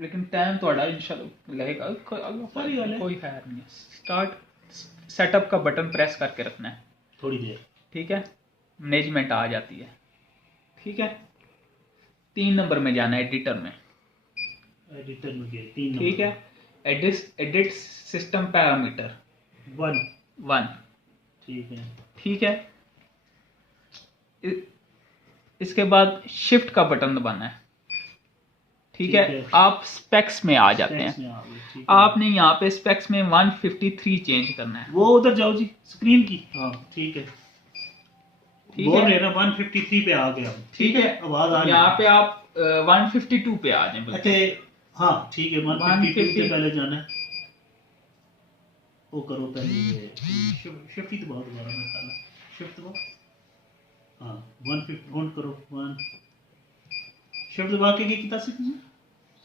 लेकिन टाइम थोड़ा इंशाल्लाह लगेगा, कोई खैर नहीं है। स्टार्ट सेटअप का बटन प्रेस करके रखना है थोड़ी देर, ठीक है, मैनेजमेंट आ जाती है। ठीक है, 3 नंबर में जाना है एडिटर में। एडिटर में गए 3 नंबर, ठीक है, एडिट सिस्टम पैरामीटर 1। ठीक है। ठीक है, इसके बाद शिफ्ट का बटन दबाना है। ठीक है, आप स्पेक्स में आ जाते हैं। आपने यहाँ पे स्पेक्स में 153 चेंज करना है। वो उधर जाओ जी स्क्रीन की, हाँ ठीक है, बोल रहे ना 153 पे आ गया। ठीक है, आवाज आ रही है। यहाँ पे आप 152 पे आ जाए। अच्छा हाँ ठीक है, 152 से पहले जाना है। वो करो पहले शिफ्ट ही तो बहुत दोबारा मैं खाना शिफ्ट दबाओ, हाँ 150 होल्ड करो 1 शिफ्ट दबा के कितना सीखना,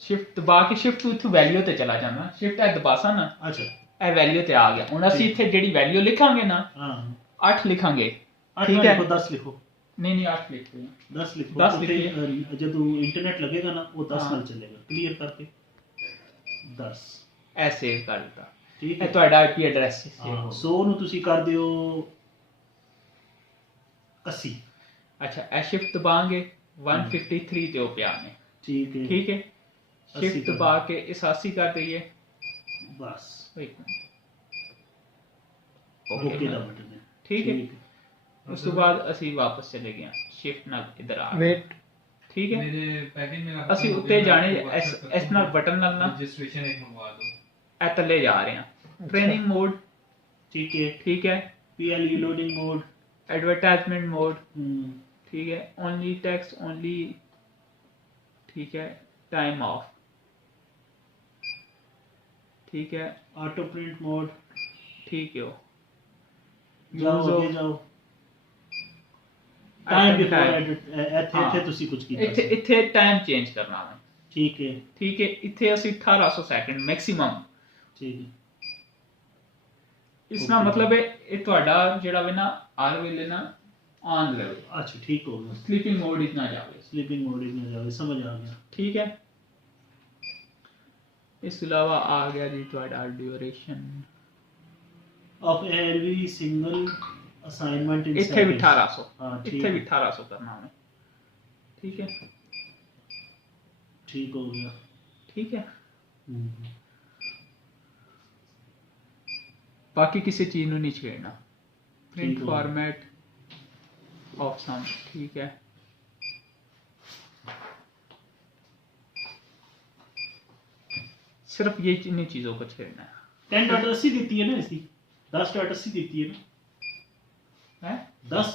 शिफ्ट दबा के शिफ्ट इत्थों वैल्यू ते चला जाना। शिफ्ट है दबासा ना, अच्छा ए वैल्यू ते आ गया। हुन ਅਸੀਂ ਇੱਥੇ ਜਿਹੜੀ वैल्यू लिखांगे ना, हाँ 8 लिखांगे। 8 ठीक ना है, लिखो 10 लिखो, नहीं 8 लिखते हैं, 10 लिखो 10 तो लिखिए। जब इंटरनेट लगेगा ना वो 10 हाँ। नाल चलेगा, क्लियर करके 10 ऐसे कर दिता। ठीक ਇਹ है, ਤੁਹਾਡਾ ਆਈਪੀ ਐਡਰੈਸ हाँ 100 ਨੂੰ ਤੁਸੀਂ ਕਰ ਦਿਓ 80। अच्छा, ए शिफ्ट दबाएंगे 153 ਤੇ ਉਹ ਪਿਆ ਨੇ। ठीक है, ठीक है, शिफ्ट दबा के इस 80 कर दइए बस एक मिनट। ओके ਦਾ ਬਟਨ ਹੈ। ठीक है, उस तो बाद ਅਸੀਂ वापस चले गए शिफ्ट ਨਾਲ इधर आ वेट। ठीक है, मेरे पैकेज में ਅਸੀਂ ਉੱਤੇ ਜਾਣੇ ਇਸ ਨਾਲ ਬਟਨ ਨਾਲ ਨਾ रजिस्ट्रेशन एक मंगवा दो। ਇਹ ਥੱਲੇ ਜਾ ਰਹੇ ਹਾਂ। ट्रेनिंग मोड, ठीक है, ठीक है, PLE loading mode, advertisement mode, ठीक है, ओनली टेक्स्ट ओनली, ठीक है, टाइम ऑफ, ठीक है, ऑटो प्रिंट मोड, ठीक है, जाओ आगे जाओ, टाइम बिफोर ਇੱਥੇ ਤੁਸੀਂ ਕੁਝ ਕੀਤਾ ਇੱਥੇ ਇੱਥੇ ਟਾਈਮ ਚੇਂਜ ਕਰਨਾ ਹੈ। ठीक है, ठीक है, ਇੱਥੇ ਅਸੀਂ 1800 ਸੈਕਿੰਡ ਮੈਕਸਿਮਮ। ठीक है, ਇਸ ਦਾ ਮਤਲਬ ਹੈ ਇਹ ਤੁਹਾਡਾ ਜਿਹੜਾ ਵੇ ਨਾ ਹਰ ਵੇਲੇ ਨਾ ਆਨ ਰਹੇ। अच्छा ठीक हो गया, स्लीपिंग मोड इतना जावे, स्लीपिंग मोड में जाओ, समझ आ गया। ठीक है, इस अलावा आ गया जी ਤੁਹਾਡਾ duration of every single assignment in ਇੱਥੇ ਵੀ seconds। 1800, हाँ ਇੱਥੇ ਵੀ 1800 करना है। ठीक है, ठीक हो गया। ठीक है, बाकी किसी चीज ਨੂੰ नहीं छेड़ना। प्रिंट फॉर्मेट ऑफ सम, ठीक है, सिर्फ ये इन्हीं चीजों को छेड़ना है। 10.80 देती है ना इसकी, 10.80 देती है ना, है 10.